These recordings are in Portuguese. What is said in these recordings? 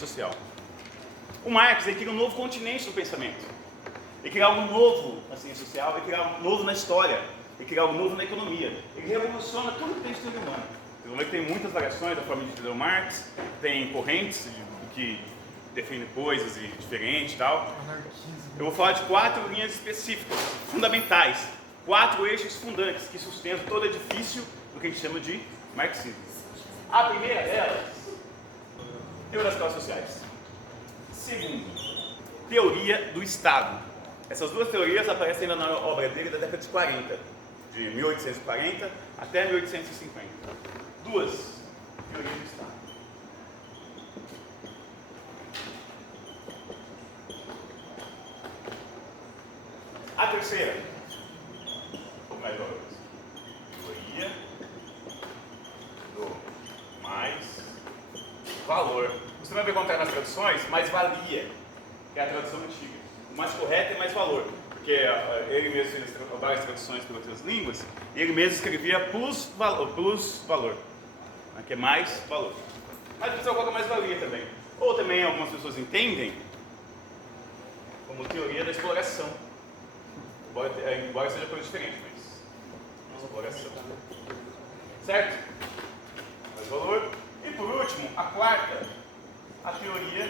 social. O Marx cria um novo continente no pensamento. Ele cria algo novo na ciência social, ele cria algo novo na história, ele cria algo novo na economia. Ele revoluciona tudo que tem de teoria humana. Vocês vão ver que tem muitas variações da forma de entender o Marx, tem correntes que definem coisas diferentes e tal. Eu vou falar de 4 linhas específicas, fundamentais, 4 eixos fundantes que sustentam todo edifício do que a gente chama de marxismo. A primeira delas, teoria das classes sociais. Segundo, teoria do Estado. Essas duas teorias aparecem ainda na obra dele da década de 40, de 1840 até 1850. Duas teorias do Estado. A terceira, um pouco mais valorosa. Teoria do mais valor. Você vai encontrar nas traduções mais valia, que é a tradução antiga. O mais correto é mais valor, porque ele mesmo fez várias traduções para outras línguas, e ele mesmo escrevia plus valor, que é mais valor. Mas o pessoal coloca mais valia também. Ou também algumas pessoas entendem como teoria da exploração. Embora seja coisa diferente, mas exploração. Certo? Mais valor. E por último, a quarta, a teoria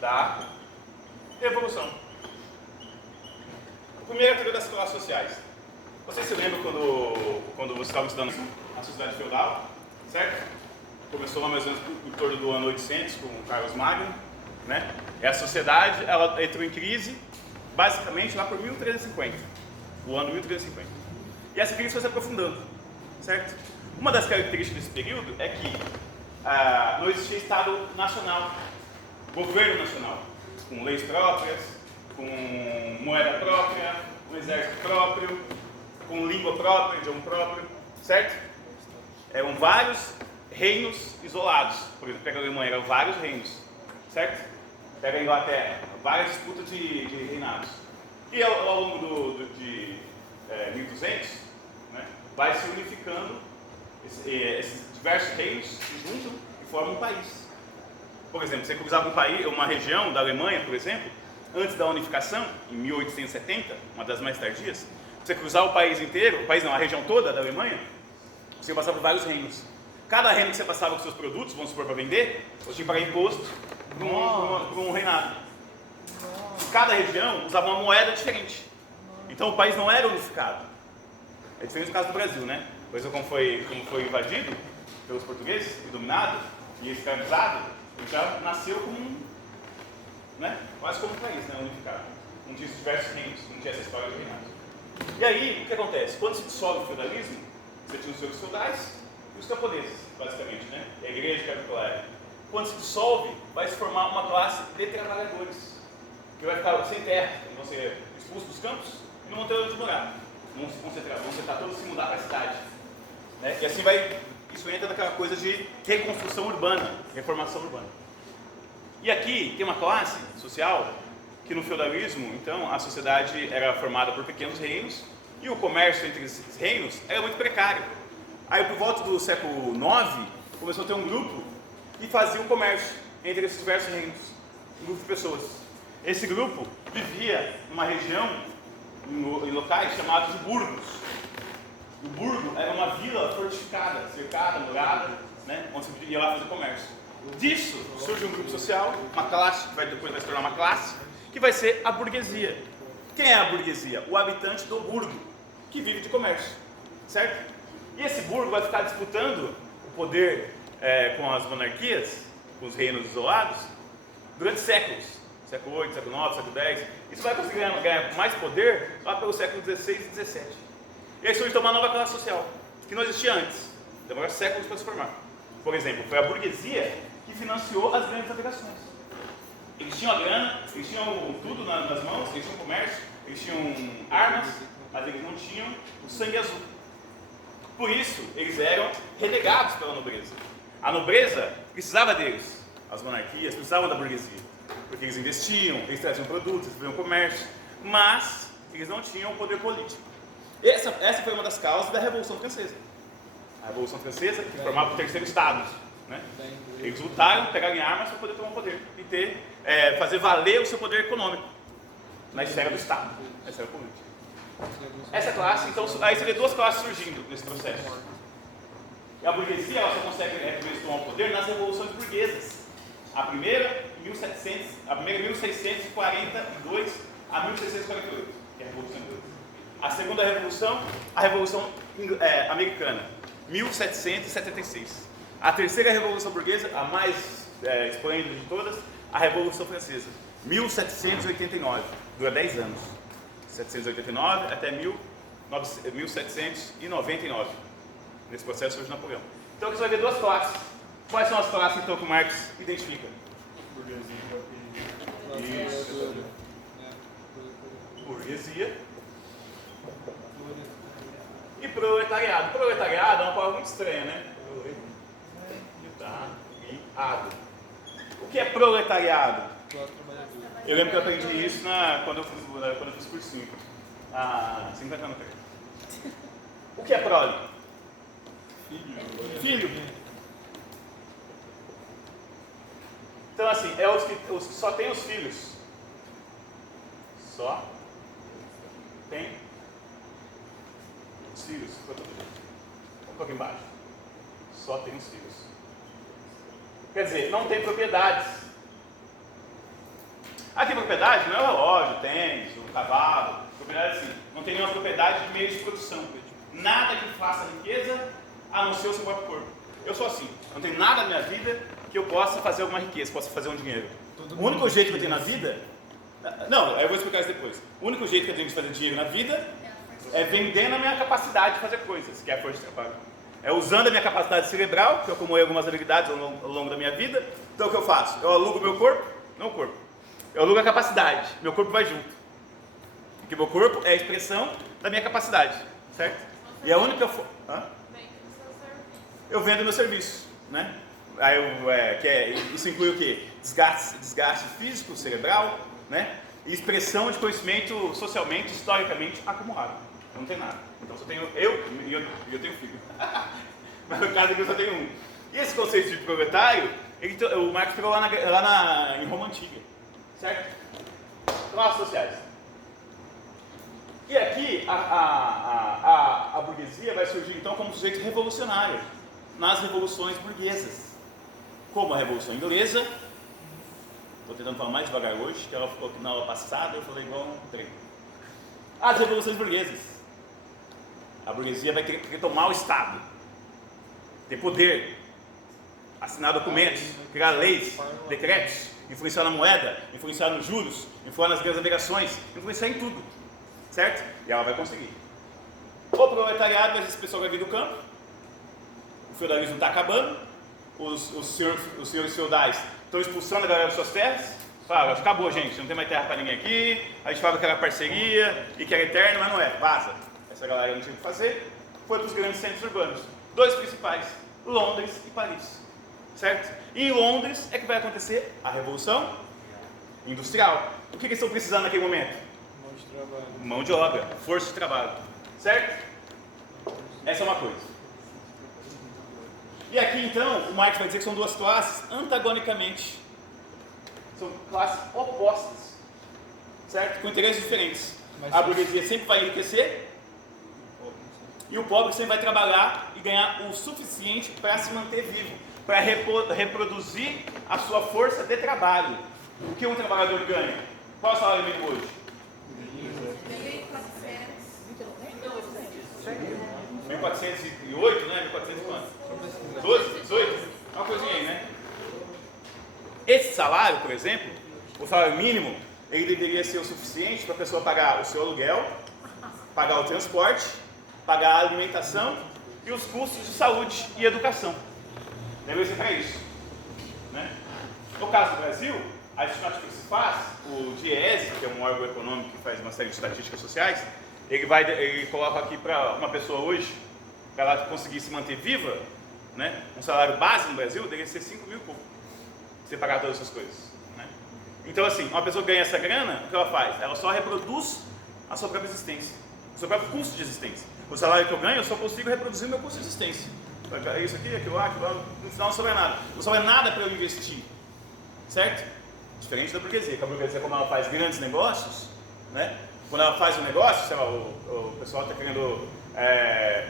da revolução. A primeira teoria das classes sociais. Vocês se lembram quando você estava estudando a sociedade feudal, certo? Começou lá mais ou menos em torno do ano 800 com o Carlos Magno, né? E a sociedade ela entrou em crise basicamente lá por 1350, o ano 1350. E essa crise foi se aprofundando, certo? Uma das características desse período é que não existia Estado nacional, governo nacional, com leis próprias, com moeda própria, com exército próprio, com língua própria, idioma próprio, certo? Eram vários reinos isolados. Por exemplo, pega a Alemanha, eram vários reinos, certo? Pega a Inglaterra, várias disputas de reinados. E ao longo de 1200, né, vai se unificando esses diversos reinos se juntam e formam um país. Por exemplo, você cruzava uma região da Alemanha, por exemplo, antes da unificação, em 1870, uma das mais tardias, você cruzar o país inteiro, a região toda da Alemanha, você passava por vários reinos. Cada reino que você passava com seus produtos, vamos supor, para vender, você tinha que pagar imposto para um reinado. Cada região usava uma moeda diferente. Então o país não era unificado. É diferente do caso do Brasil, né? O Brasil, como foi invadido pelos portugueses, e dominado e escravizado, ele já nasceu como quase como um país, né, unificado. Não tinha diversos reinos, não tinha essa história de reinados. E aí, o que acontece? Quando se dissolve o feudalismo, você tinha os seus feudais e os camponeses, basicamente, né? E a igreja capitular. Quando se dissolve, vai se formar uma classe de trabalhadores, que vai ficar sem terra, vão ser expulsos dos campos e não vão ter onde morar. Vão tentar todos se mudar para a cidade. Né? E assim isso entra naquela coisa de reconstrução urbana, reformação urbana. E aqui tem uma classe social que no feudalismo, então, a sociedade era formada por pequenos reinos e o comércio entre esses reinos era muito precário. Aí, por volta do século IX, começou a ter um grupo que fazia o comércio entre esses diversos reinos, um grupo de pessoas. Esse grupo vivia numa região, em locais chamados de burgos. O burgo era uma vila fortificada, cercada, murada, né, onde você ia lá fazer comércio. Disso surge um grupo social, uma classe, que depois vai se tornar uma classe, que vai ser a burguesia. Quem é a burguesia? O habitante do burgo, que vive de comércio, certo? E esse burgo vai ficar disputando o poder com as monarquias, com os reinos isolados, durante séculos. Século VIII, século IX, século X. Isso vai conseguir ganhar mais poder lá pelo século XVI e XVII. E aí surge uma nova classe social, que não existia antes. Demorou séculos para se formar. Por exemplo, foi a burguesia que financiou as grandes navegações. Eles tinham a grana, eles tinham tudo nas mãos, eles tinham comércio, eles tinham armas, mas eles não tinham o sangue azul. Por isso, eles eram renegados pela nobreza. A nobreza precisava deles. As monarquias precisavam da burguesia. Porque eles investiam, eles traziam produtos, eles faziam comércio, mas eles não tinham poder político. Essa foi uma das causas da Revolução Francesa. A Revolução Francesa, que formava o terceiro Estado, né? Eles lutaram, pegaram em armas para poder tomar o poder e fazer valer o seu poder econômico na esfera do Estado, na esfera política. Essa classe, então, aí você vê duas classes surgindo nesse processo. E a burguesia, ela só consegue tomar o poder nas revoluções burguesas. A primeira em 1642 a 1648, que é a Revolução Inglesa. A segunda revolução, a Revolução Americana, 1776. A terceira revolução burguesa, a mais expoente de todas, a Revolução Francesa, 1789, dura 10 anos. 1789 até 1799. Nesse processo surge Napoleão. Então aqui você vai ver duas classes. Quais são as classes então que o Marx identifica? Isso. Burguesia e proletariado. Proletariado é uma palavra muito estranha, né? Proletariado. O que é proletariado? Eu lembro que eu aprendi isso quando eu fiz cursinho, há 50 anos atrás. O que é prole? Filho. Então assim, é os que só tem os filhos. Só tem os filhos. Um pouco embaixo. Só tem os filhos. Quer dizer, não tem propriedades. Aqui propriedade não é o relógio, o tênis, o cavalo. Propriedade assim, não tem nenhuma propriedade de meios de produção. Nada que faça riqueza a não ser o seu próprio corpo. Eu sou assim, não tenho nada na minha vida que eu possa fazer alguma riqueza, possa fazer um dinheiro. O único jeito que eu tenho na vida... Não, eu vou explicar isso depois. O único jeito que eu tenho de fazer dinheiro na vida é vendendo a minha capacidade de fazer coisas, que é a força de trabalho. É usando a minha capacidade cerebral, que eu acumulei algumas habilidades ao longo da minha vida. Então o que eu faço? Eu alugo meu corpo, não o corpo. Eu alugo a capacidade, meu corpo vai junto. Porque meu corpo é a expressão da minha capacidade, certo? E a única eu vendo meu serviço, né? Aí isso inclui o quê? Desgaste físico, cerebral, né? E expressão de conhecimento socialmente, historicamente acumulado. Eu não tenho nada. Então só tenho eu tenho filho. Mas no caso aqui eu só tenho um. E esse conceito de proletário, o Marx pegou em Roma Antiga, certo? Classes sociais. E aqui a burguesia vai surgir então como sujeito revolucionário nas revoluções burguesas, como a Revolução Inglesa. Estou tentando falar mais devagar hoje, que ela ficou aqui na aula passada, eu falei igual um trem. As revoluções burguesas. A burguesia vai querer tomar o Estado, ter poder, assinar documentos, criar leis, decretos, influenciar na moeda, influenciar nos juros, influenciar nas grandes obrigações, influenciar em tudo, certo? E ela vai conseguir. O proletariado, esse pessoal vai vir do campo, o feudalismo está acabando, os senhores feudais estão expulsando a galera das suas terras. Fala, acabou gente, não tem mais terra para ninguém aqui, a gente fala que era parceria e que era eterno, mas não é, vaza. Essa galera não tinha o que fazer, foi para os grandes centros urbanos, dois principais, Londres e Paris, certo? E em Londres é que vai acontecer a Revolução Industrial. O que eles estão precisando naquele momento? Mão de trabalho. Mão de obra, força de trabalho, certo? Essa é uma coisa. E aqui então, o Marx vai dizer que são duas classes antagonicamente, são classes opostas, certo? Com interesses diferentes. A burguesia sempre vai enriquecer e o pobre sempre vai trabalhar e ganhar o suficiente para se manter vivo, para reproduzir a sua força de trabalho. O que um trabalhador ganha? Qual é o salário mínimo hoje? 1.408, né? 1.400 quanto? 12, 18? Uma coisinha aí, né? Esse salário, por exemplo, o salário mínimo, ele deveria ser o suficiente para a pessoa pagar o seu aluguel, pagar o transporte, pagar a alimentação e os custos de saúde e educação. Deveria ser para isso, né? No caso do Brasil, a estimativa que se faz, o DIEESE, que é um órgão econômico que faz uma série de estatísticas sociais, ele coloca aqui para uma pessoa hoje, para ela conseguir se manter viva, né? Um salário base no Brasil deveria ser 5 mil e pouco, você pagar todas essas coisas, né? Então assim, uma pessoa ganha essa grana, o que ela faz? Ela só reproduz a sua própria existência, o seu próprio custo de existência. O salário que eu ganho, eu só consigo reproduzir o meu custo de existência. isso aqui, aquilo lá, no final não sobra nada. Não sobra nada para eu investir, certo? Diferente da burguesia, que a burguesia, como ela faz grandes negócios, né? Quando ela faz um negócio, sei lá, o pessoal está querendo,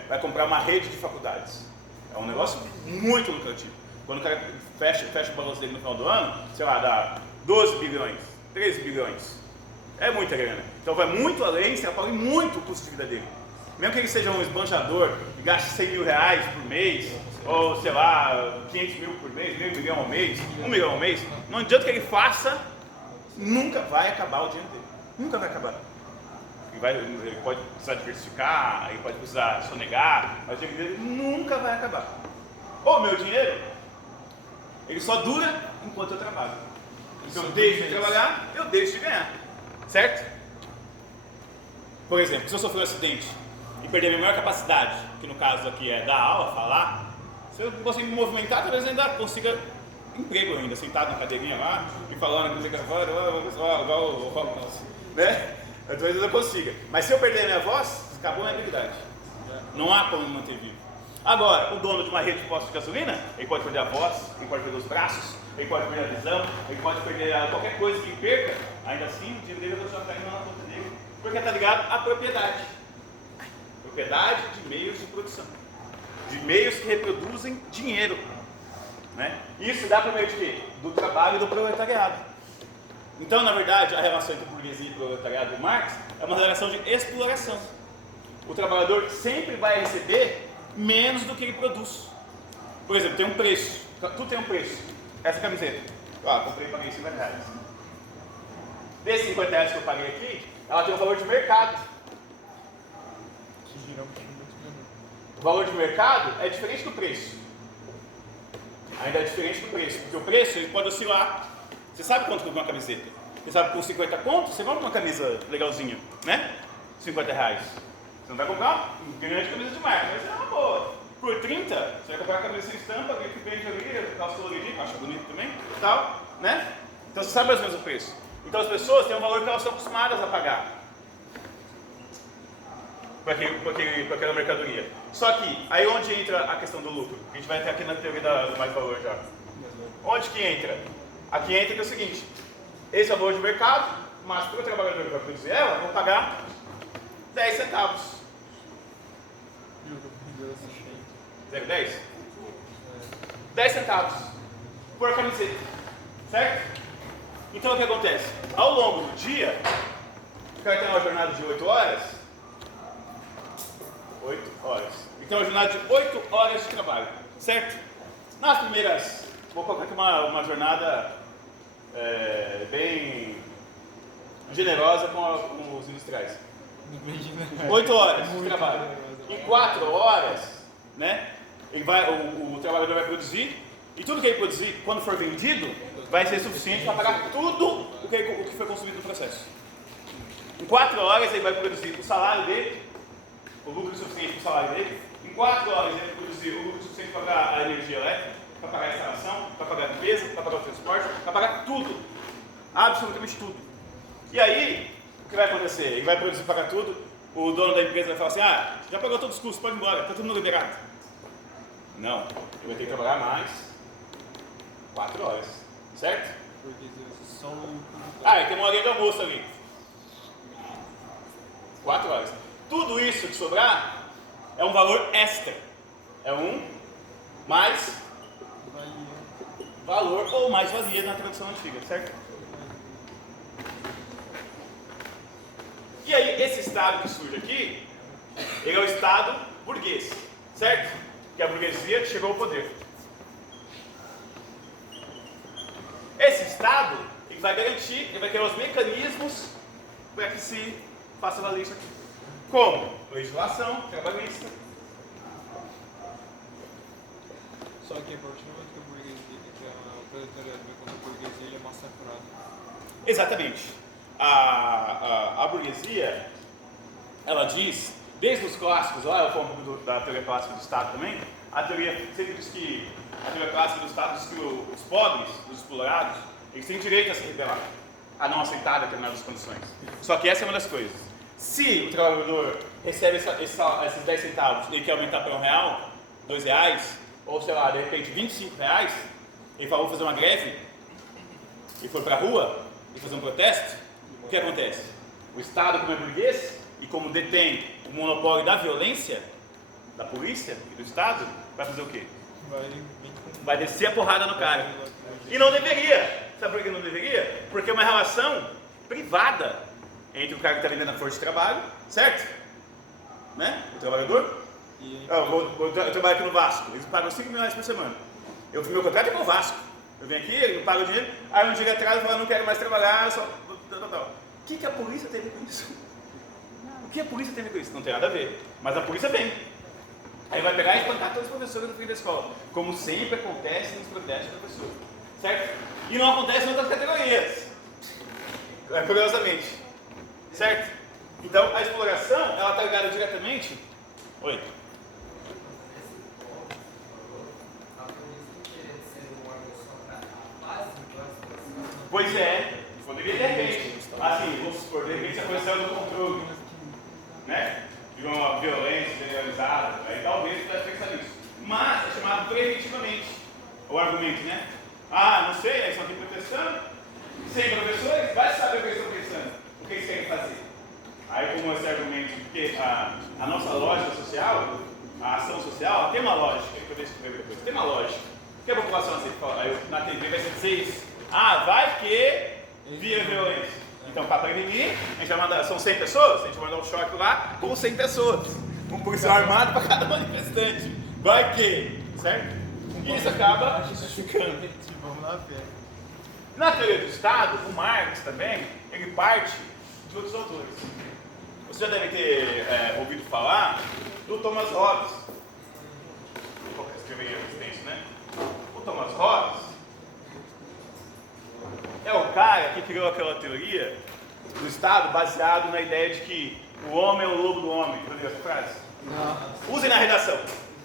vai comprar uma rede de faculdades. É um negócio muito lucrativo. Quando o cara fecha o balanço dele no final do ano, sei lá, dá 12 bilhões, 13 bilhões. É muita grana. Então vai muito além, você apaga muito o custo de vida dele. Mesmo que ele seja um esbanjador e gaste 100 mil reais por mês, ou sei lá, 500 mil por mês, meio milhão ao mês, 1 milhão ao mês, não adianta que ele faça, nunca vai acabar o dinheiro dele. Nunca vai acabar. Ele pode precisar diversificar, ele pode precisar sonegar, mas o dinheiro dele nunca vai acabar. O meu dinheiro, ele só dura enquanto eu trabalho. Então eu deixo de trabalhar, eu deixo de ganhar. Certo? Por exemplo, se eu sofrer um acidente e perder a minha maior capacidade, que no caso aqui é dar aula, falar, se eu não conseguir me movimentar, talvez ainda consiga emprego ainda, sentado na cadeirinha lá, e falando, né? Talvez eu não consiga. Mas se eu perder a minha voz, acabou a minha habilidade. Não há como me manter vivo. Agora, o dono de uma rede de postos de gasolina, ele pode perder a voz, ele pode perder os braços, ele pode perder a visão, ele pode perder qualquer coisa que ele perca, ainda assim o dinheiro dele vai continuar caindo na conta dele, porque está ligado à propriedade. Propriedade de meios de produção, de meios que reproduzem dinheiro. Né? Isso dá por meio de quê? Do trabalho e do proletariado. Então, na verdade, a relação entre burguesia e proletariado de Marx é uma relação de exploração. O trabalhador sempre vai receber menos do que ele produz. Por exemplo, tem um preço, tudo tem um preço. Essa camiseta, comprei e paguei 50 reais. Desses 50 reais que eu paguei aqui, ela tem um valor de mercado. O valor de mercado é diferente do preço. Ainda é diferente do preço, porque o preço ele pode oscilar. Você sabe quanto custa uma camiseta? Você sabe que com 50 contos, você compra uma camisa legalzinha, né? 50 reais. Você não vai comprar uma grande camisa de marca, mas é uma boa. Por 30, você vai comprar uma camisa sem estampa, que vende ali, calça coloridinha, acha bonito também, tal, né? Então você sabe mais ou menos o preço. Então as pessoas têm um valor que elas estão acostumadas a pagar para aquela mercadoria. Só que, aí onde entra a questão do lucro? A gente vai entrar aqui na teoria do mais valor já. Onde que entra? Aqui entra que é o seguinte, esse é o valor de mercado, mas para o trabalhador que vai produzir ela, vão pagar 10 centavos. 0,10? 10 centavos por camiseta, certo? Então o que acontece? Ao longo do dia, o cara tem uma jornada de 8 horas. 8 horas. Então uma jornada de 8 horas de trabalho, certo? Nas primeiras, vou colocar aqui uma jornada bem generosa com os industriais. 8 horas de trabalho. Em 4 horas, né? O trabalhador vai produzir, e tudo que ele produzir, quando for vendido, vai ser suficiente para pagar tudo o que foi consumido no processo. Em 4 horas ele vai produzir o salário dele, o lucro suficiente para o salário dele. Em 4 horas ele vai produzir o lucro suficiente para pagar a energia elétrica, para pagar a instalação, para pagar a limpeza, para pagar o transporte, para pagar tudo. Absolutamente tudo. E aí, o que vai acontecer? Ele vai produzir para pagar tudo, o dono da empresa vai falar assim, já pagou todos os custos, pode ir embora, está todo mundo liberado. Não, ele vai ter que trabalhar mais 4 horas, certo? E tem uma hora de almoço ali. 4 horas. Tudo isso que sobrar é um valor extra. É um mais valor ou mais valia na tradução antiga, certo? E aí, esse estado que surge aqui, ele é o estado burguês, certo? Que a burguesia chegou ao poder. Esse estado, ele vai garantir, ele vai criar os mecanismos para que se faça valer isso aqui. Como? Legislação trabalhista. Só que a partir do momento que a burguesia, que o proletariado vai contra a burguesia, ele é massacrado. Exatamente. A burguesia, ela diz, desde os clássicos, lá eu falo um pouco da teoria clássica do Estado também, a teoria sempre diz que, a teoria clássica do Estado diz que os pobres, os explorados, eles têm direito a se rebelar, a não aceitar determinadas condições. Só que essa é uma das coisas. Se o trabalhador recebe esses 10 centavos e ele quer aumentar para R$1, R$2, ou sei lá, de repente R$25, ele falou fazer uma greve, e foi para a rua, e fazer um protesto, o que acontece? O Estado, como é burguês, e como detém o monopólio da violência, da polícia e do Estado, vai fazer o quê? Vai descer a porrada no cara. E não deveria. Sabe por que não deveria? Porque é uma relação privada entre o cara que está vendendo a força de trabalho, certo? Né? O trabalhador. Eu trabalho aqui no Vasco, eles pagam R$5.000 por semana. Meu contrato é com o Vasco. Eu venho aqui, ele não paga o dinheiro, aí um dia atrás eu falo, não quero mais trabalhar, só... O que a polícia tem a ver com isso? O que a polícia tem a ver com isso? Não tem nada a ver. Mas a polícia vem. Aí vai pegar e espancar todos os professores no fim da escola. Como sempre acontece nos protestos do professor. Certo? E não acontece em outras categorias. Curiosamente. Certo? Então, a exploração, ela está ligada diretamente... Oi? Pois é, poderia de repente, assim, vamos supor, de repente a posição do controle, né? De uma violência generalizada, aí talvez pudesse pensar nisso. Mas é chamado preventivamente o argumento, né? Ah, não sei, eles estão aqui protestando, sem professores, vai saber o que eles estão pensando, o que eles querem fazer. Aí, como esse argumento, porque a nossa lógica social, a ação social, ela tem uma lógica, que eu deixo depois, tem uma lógica. O que a população assim, aí na TV vai dizer isso. Ah, vai que vira violência. Então, para prevenir, a gente vai mandar, são 100 pessoas, a gente vai mandar um choque lá com 100 pessoas. Um policial armado para cada manifestante. Vai que, certo? E isso acaba justificando. Na teoria do Estado, o Marx também, ele parte de outros autores. Você já deve ter ouvido falar do Thomas Hobbes. Vou escrever aí a resistência, né? O Thomas Hobbes é o cara que criou aquela teoria do Estado baseado na ideia de que o homem é o lobo do homem. Entendeu essa frase? Não. Usem na redação,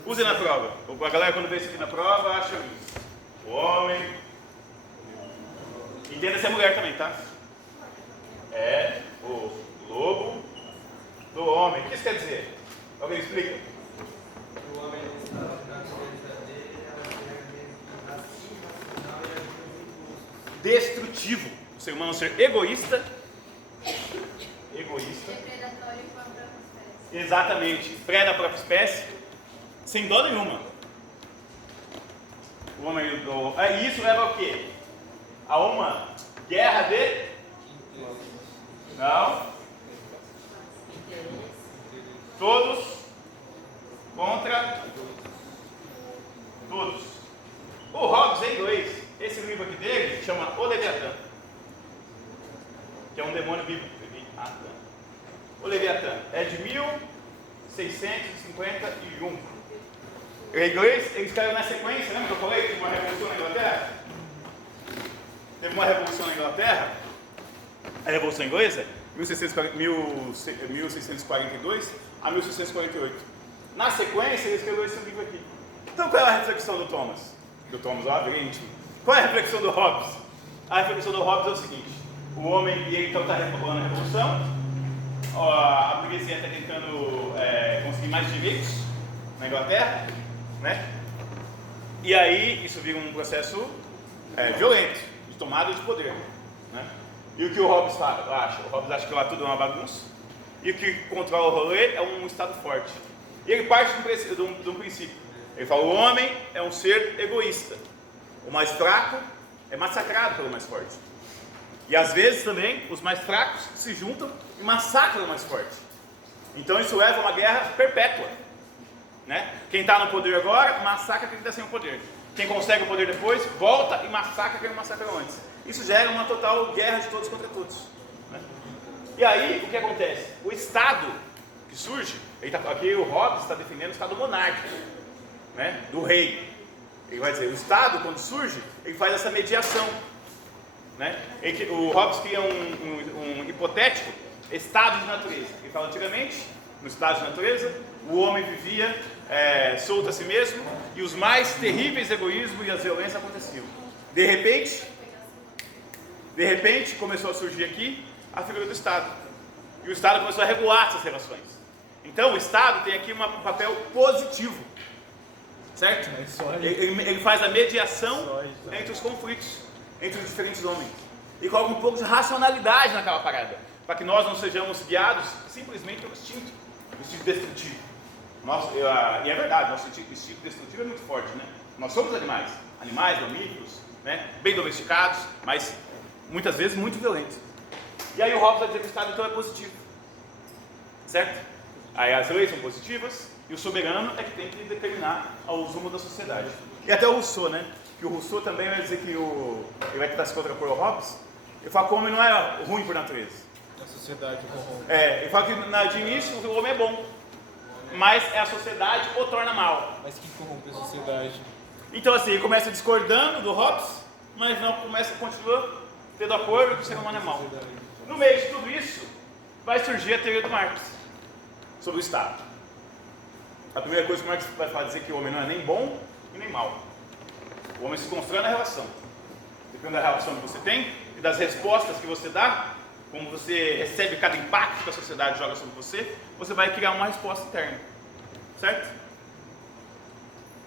usem na prova. A galera quando vê isso aqui na prova acha isso. O homem. Entenda se é mulher também, tá? É o lobo do homem. O que isso quer dizer? Alguém explica? O homem não está na natureza dele, ela é acima, afinal ele agiu os impulsos. Destrutivo. O ser humano é um ser egoísta. Egoísta. Depredatório com a própria espécie. Exatamente. Preda a própria espécie. Sem dó nenhuma. O homem e isso leva ao quê? A uma guerra de... Não. Todos contra todos. O Hobbes, em inglês, esse livro aqui dele chama O Leviatã, que é um demônio bíblico. O Leviatã é de 1651. Em inglês, ele escreveu na sequência, lembra que eu falei que teve uma revolução na Inglaterra? Teve uma revolução na Inglaterra, a Revolução Inglesa, 1642 a 1648. Na sequência, ele escreveu esse livro aqui. Então, qual é a reflexão do Thomas? Do Thomas, ó, bem íntimo. Qual é a reflexão do Hobbes? A reflexão do Hobbes é o seguinte: o homem, e ele então está reformando a revolução, a burguesia está tentando conseguir mais direitos na Inglaterra, né? E aí, isso vira um processo violento, de tomada de poder, né? E o que o Hobbes acha? O Hobbes acha que lá tudo é uma bagunça. E o que controla o rolê é um Estado forte. E ele parte de um princípio. Ele fala: o homem é um ser egoísta. O mais fraco é massacrado pelo mais forte. E às vezes também os mais fracos se juntam e massacram o mais forte. Então isso leva a uma guerra perpétua, né? Quem está no poder agora massacra quem está sem o poder. Quem consegue o poder depois volta e massacra quem massacrou antes. Isso gera uma total guerra de todos contra todos, né? E aí, o que acontece? O Estado que surge, aqui o Hobbes está defendendo o Estado monárquico, né? Do rei. Ele vai dizer, o Estado, quando surge, ele faz essa mediação, né? O Hobbes cria um hipotético estado de natureza. Ele fala, antigamente, no estado de natureza, o homem vivia solto a si mesmo e os mais terríveis egoísmos e as violências aconteciam. De repente, começou a surgir aqui a figura do Estado. E o Estado começou a regular essas relações. Então, o Estado tem aqui um papel positivo, certo? É só aí. Ele faz a mediação Só aí, tá. entre os conflitos, entre os diferentes homens. E coloca um pouco de racionalidade naquela parada, para que nós não sejamos guiados simplesmente pelo instinto destrutivo. E é verdade, nosso instinto destrutivo é muito forte, né? Nós somos animais, mamíferos, né? Bem domesticados, mas muitas vezes muito violentos. E aí o Hobbes vai dizer que o Estado então é positivo, certo? Aí as leis são positivas e o soberano é que tem que determinar o rumo da sociedade. E até o Rousseau, né? Que o Rousseau também vai dizer que ele vai tentar se contrapor ao Hobbes. Ele fala que o homem não é ruim por natureza. A sociedade corrompe. Ele fala que de início o homem é bom, mas é a sociedade o torna mal. Mas quem corrompe a sociedade? Então assim, ele começa discordando do Hobbes, mas não continua tendo acordo que o ser humano é mau. No meio de tudo isso, vai surgir a teoria do Marx sobre o Estado. A primeira coisa que o Marx vai dizer que o homem não é nem bom e nem mau. O homem se constrói na relação. Dependendo da relação que você tem e das respostas que você dá, como você recebe cada impacto que a sociedade joga sobre você, você vai criar uma resposta interna. Certo?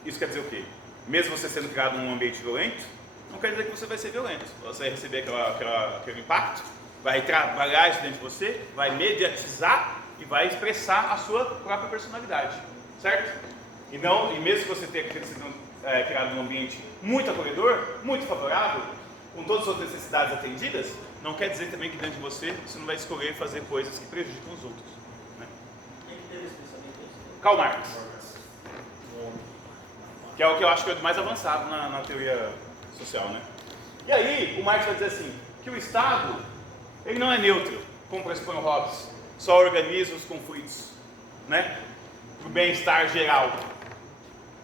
Isso quer dizer o quê? Mesmo você sendo criado num ambiente violento, não quer dizer que você vai ser violento. Você vai receber aquele impacto, vai trabalhar isso dentro de você, vai mediatizar e vai expressar a sua própria personalidade. Certo? E mesmo que você tenha sido criado num ambiente muito acolhedor, muito favorável, com todas as suas necessidades atendidas, não quer dizer também que dentro de você não vai escolher fazer coisas que prejudicam os outros. Né? Quem teve esse pensamento? Karl Marx, que é o que eu acho que é o mais avançado na teoria social. Né? E aí, o Marx vai dizer assim, que o Estado ele não é neutro, como pressupõe o Hobbes, só organiza os conflitos, né? Para o bem-estar geral.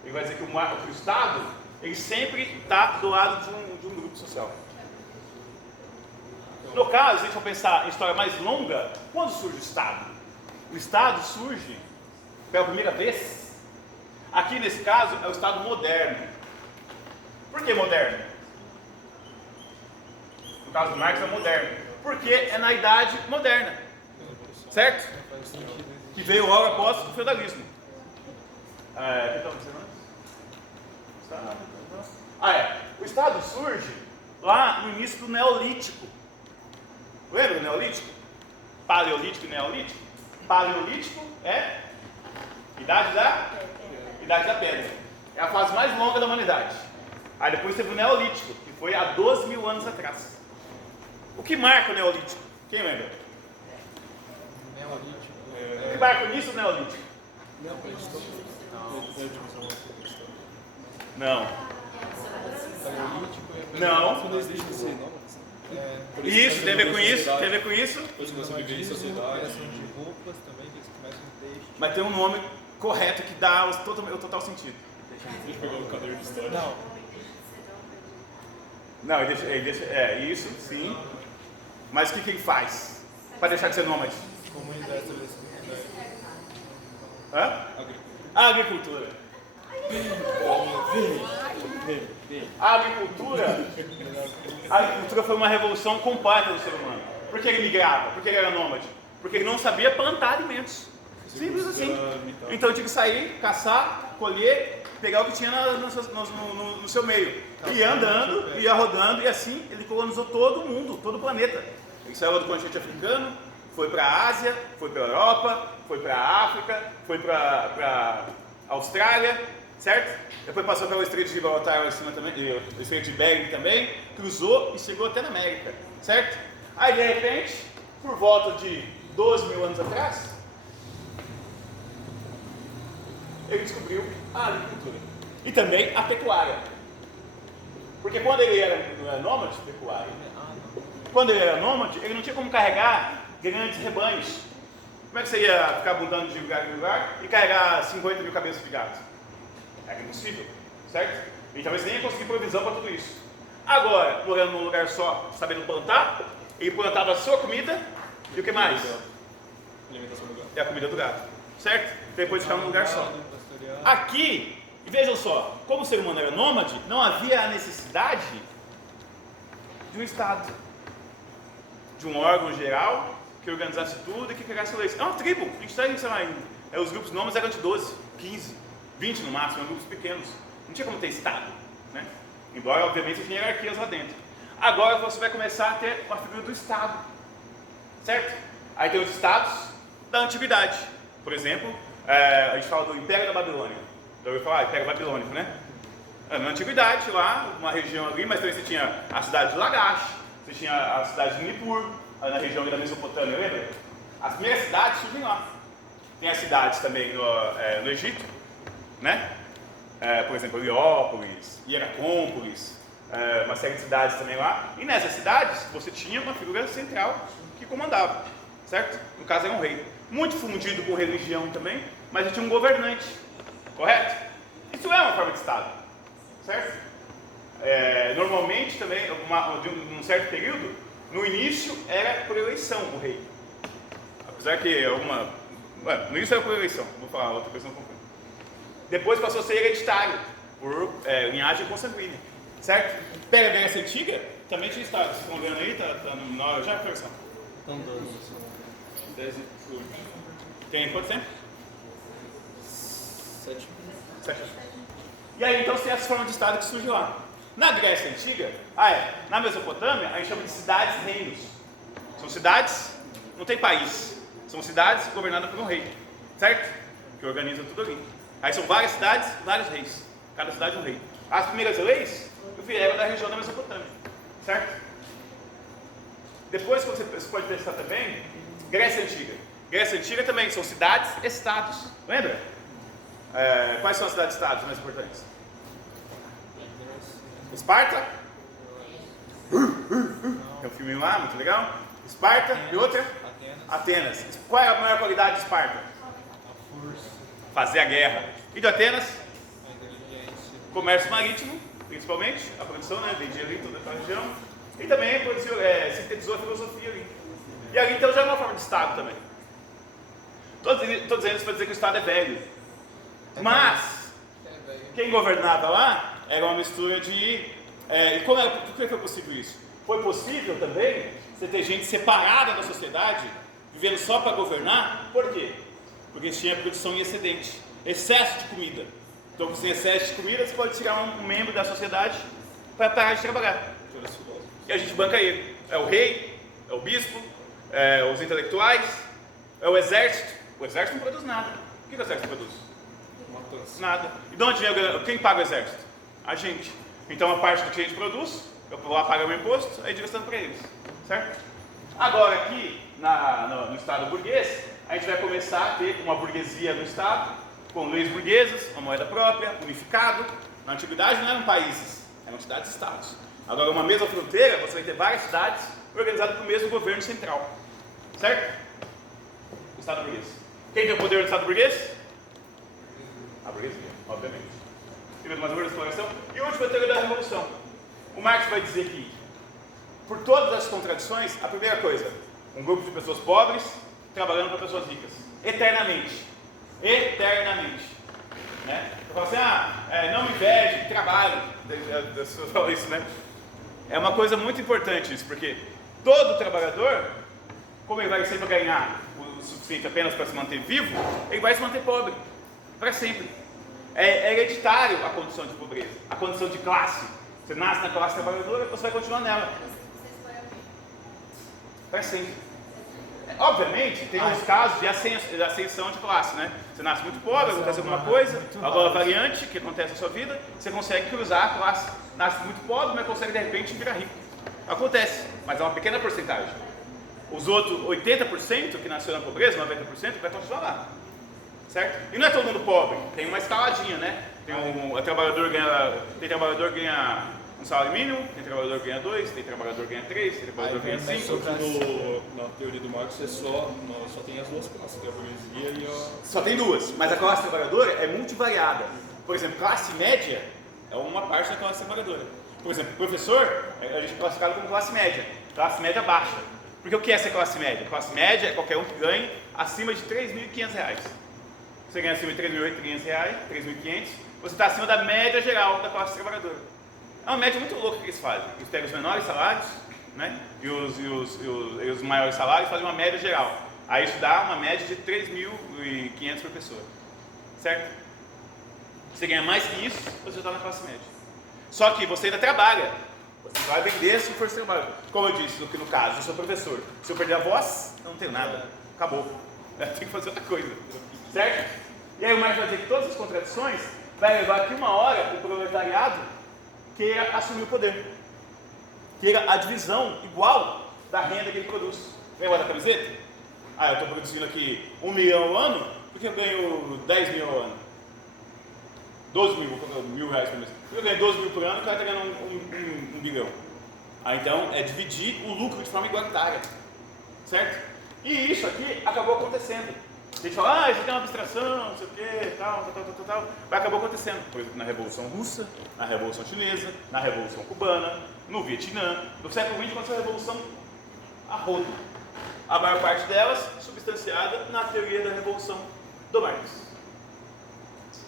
Ele vai dizer que o Estado ele sempre está do lado de um grupo social. No caso, se a gente for pensar em história mais longa, quando surge o Estado? O Estado surge pela primeira vez, aqui nesse caso, é o Estado moderno. Por que moderno? No caso do Marx é moderno. Porque é na Idade Moderna, certo? Que veio logo após o feudalismo. O que estava dizendo antes? O Estado surge lá no início do Neolítico. Lembra do Neolítico? Paleolítico e Neolítico? Paleolítico é Idade da Pedra. É a fase mais longa da humanidade. Aí depois teve o Neolítico, que foi há 12 mil anos atrás. O que marca o Neolítico? Quem lembra? Neolítico. O que marca o início do Neolítico? Não. Não. Isso, tem a ver com isso, tem a ver com isso. Você viver em sociedade. Criação de roupas também, que eles começam no texto. Mas tem um nome correto que dá o total sentido. A gente pegou o caderno de história. Não, isso, sim. Mas o que ele faz para deixar de ser nômade? Comunidade. A agricultura. A agricultura foi uma revolução completa do ser humano. Por que ele migrava? Por que ele era nômade? Porque ele não sabia plantar alimentos. Simples assim. Então tinha que sair, caçar, colher, pegar o que tinha no seu meio. Ia andando, ia rodando, e assim ele colonizou todo o mundo, todo o planeta. Ele saiu do continente africano, foi para a Ásia, foi para a Europa, foi para a África, foi para a Austrália, certo? Depois passou pelo Estreito de Gibraltar lá em cima também, o Estreito de Bering também, cruzou e chegou até na América, certo? Aí de repente, por volta de 12 mil anos atrás, ele descobriu a agricultura e também a pecuária. Porque quando ele era nômade, pecuária, quando ele era nômade, ele não tinha como carregar grandes rebanhos. Como é que você ia ficar mudando de lugar em lugar e carregar 50 mil cabeças de gado? Era impossível, certo? E talvez nem ia conseguir provisão para tudo isso. Agora, morando num lugar só, sabendo plantar, ele plantava a sua comida e o que mais? Alimentação do gado. É a comida do gado, certo? Depois ficava num lugar só. Aqui, vejam só, como o ser humano era nômade, não havia a necessidade de um Estado, de um órgão geral que organizasse tudo e que criasse leis. É uma tribo, a gente está aí, sei lá, os grupos nômades eram de 12, 15, 20 no máximo, eram grupos pequenos. Não tinha como ter estado, né? Embora, obviamente, tinha hierarquias lá dentro. Agora você vai começar a ter uma figura do Estado, certo? Aí tem os estados da antiguidade. Por exemplo, a gente fala do Império da Babilônia. Então eu falo, Império Babilônico, né? Na antiguidade, lá, uma região ali, mas também você tinha a cidade de Lagash, você tinha a cidade de Nippur, na região da Mesopotâmia, lembra? As primeiras cidades surgem lá. Tem as cidades também no Egito, né? Por exemplo, Heliópolis, Hieracómpolis, uma série de cidades também lá. E nessas cidades você tinha uma figura central que comandava, certo? No caso era um rei. Muito fundido com religião também, mas ele tinha um governante, correto? Isso é uma forma de Estado, certo? Normalmente também, de um certo período, no início era por eleição o rei. Apesar que no início era por eleição, vou falar outra coisa, não confundo. Depois passou a ser hereditário, por linhagem consanguínea, certo? Pega a Grécia Antiga, também tinha Estado. Vocês estão vendo aí? Tá no 9 já, professor? Estão dando. 10 e 8. Tem quanto tempo? 7. 7. E aí então tem essa forma de Estado que surge lá. Na Grécia Antiga, na Mesopotâmia, a gente chama de cidades-reinos. São cidades, não tem país. São cidades governadas por um rei, certo? Que organiza tudo ali. Aí são várias cidades, vários reis. Cada cidade um rei. As primeiras leis vieram da região da Mesopotâmia, certo? Depois você pode pensar também, Grécia Antiga. Grécia Antiga também são cidades-estados. Lembra? Quais são as cidades-estados mais importantes? Esparta? Tem um filminho lá, muito legal. Esparta e outra? Atenas. Qual é a maior qualidade de Esparta? A força. Fazer a guerra. E de Atenas? A inteligência. Comércio marítimo, principalmente, a produção, né? Vendia ali toda aquela região. E também produziu, sintetizou a filosofia ali. E ali então já é uma forma de Estado também. Todos eles para dizer que o Estado é velho. Mas, quem governava lá era uma mistura de... por que foi possível isso? Foi possível também você ter gente separada da sociedade, vivendo só para governar. Por quê? Porque tinha produção em excedente, excesso de comida. Então, sem excesso de comida, você pode tirar um membro da sociedade para parar de trabalhar. E a gente banca ele. É o rei, é o bispo, os intelectuais, é o exército. O exército não produz nada. O que o exército produz? Nada. E de onde vem quem paga o exército? A gente. Então a parte do que a gente produz, eu vou lá pagar meu imposto, aí direcionando para eles. Certo? Agora aqui, no Estado burguês, a gente vai começar a ter uma burguesia no Estado, com leis burguesas, uma moeda própria, unificado. Na antiguidade não eram países, eram cidades-estados. Agora, uma mesma fronteira, você vai ter várias cidades organizadas pelo mesmo governo central. Certo? O Estado burguês. Quem tem o poder do Estado burguês? A burguesia, obviamente. Tivemos mais uma exploração. E a última teoria da Revolução. O Marx vai dizer que, por todas as contradições, a primeira coisa, um grupo de pessoas pobres trabalhando para pessoas ricas. Eternamente. Eternamente. Né? Eu falo assim, não me inveje, trabalho. Eu falo isso, né? É uma coisa muito importante isso, porque todo trabalhador, como ele vai sempre ganhar o suficiente apenas para se manter vivo, ele vai se manter pobre. Para sempre. É hereditário a condição de pobreza, a condição de classe. Você nasce na classe trabalhadora, você vai continuar nela. Para sempre. Obviamente, tem uns casos de ascensão de classe, né? Você nasce muito pobre, acontece alguma coisa, alguma variante que acontece na sua vida, você consegue cruzar a classe. Nasce muito pobre, mas consegue de repente virar rico. Acontece, mas é uma pequena porcentagem. Os outros 80% que nasceu na pobreza, 90%, vai continuar lá. Certo? E não é todo mundo pobre, tem uma escaladinha, né? Tem trabalhador ganha um salário mínimo, tem trabalhador que ganha 2, tem trabalhador que ganha 3, tem trabalhador que ganha 5. Na teoria do Marx só tem as duas classes, que é a burguesia e a... Só tem duas, mas a classe trabalhadora é multivariada. Por exemplo, classe média é uma parte da classe trabalhadora. Por exemplo, professor, a gente é classificado como classe média baixa. Porque o que é essa classe média? Classe média é qualquer um que ganhe acima de R$ 3.500. Você ganha acima de R$ 3.500, você está acima da média geral da classe trabalhadora. É uma média muito louca que eles fazem. Eles pegam os menores salários, né, e os maiores salários, fazem uma média geral. Aí isso dá uma média de 3.500 por pessoa. Certo? Você ganha mais que isso, você está na classe média. Só que você ainda trabalha. Você vai vender se for trabalho. Como eu disse, no caso, eu sou professor. Se eu perder a voz, eu não tenho nada. Acabou. Tem que fazer outra coisa. Certo? E aí o Marx vai dizer que todas as contradições vai levar que uma hora o proletariado queira assumir o poder. Queira a divisão igual da renda que ele produz. Lembra da camiseta? Eu estou produzindo aqui 1 milhão ao ano, porque eu ganho 10 mil ao ano. 12 mil, vou colocar R$1.000 por mês. Eu ganho 12 mil por ano, o cara está ganhando um bilhão. Então é dividir o lucro de forma igualitária. Certo? E isso aqui acabou acontecendo. A gente fala, isso aqui é uma abstração, não sei o que, tal. Mas acabou acontecendo. Por exemplo, na Revolução Russa, na Revolução Chinesa, na Revolução Cubana, no Vietnã. No século XX aconteceu a Revolução a rodo. A maior parte delas substanciada na teoria da Revolução do Marx.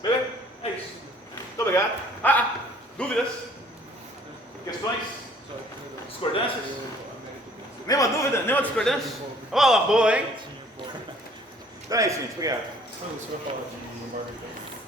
Beleza? É isso. Muito obrigado. Dúvidas? Questões? Discordâncias? Nenhuma dúvida? Nenhuma discordância? Ó, boa, hein? Então é isso, gente. Obrigado. Você vai falar de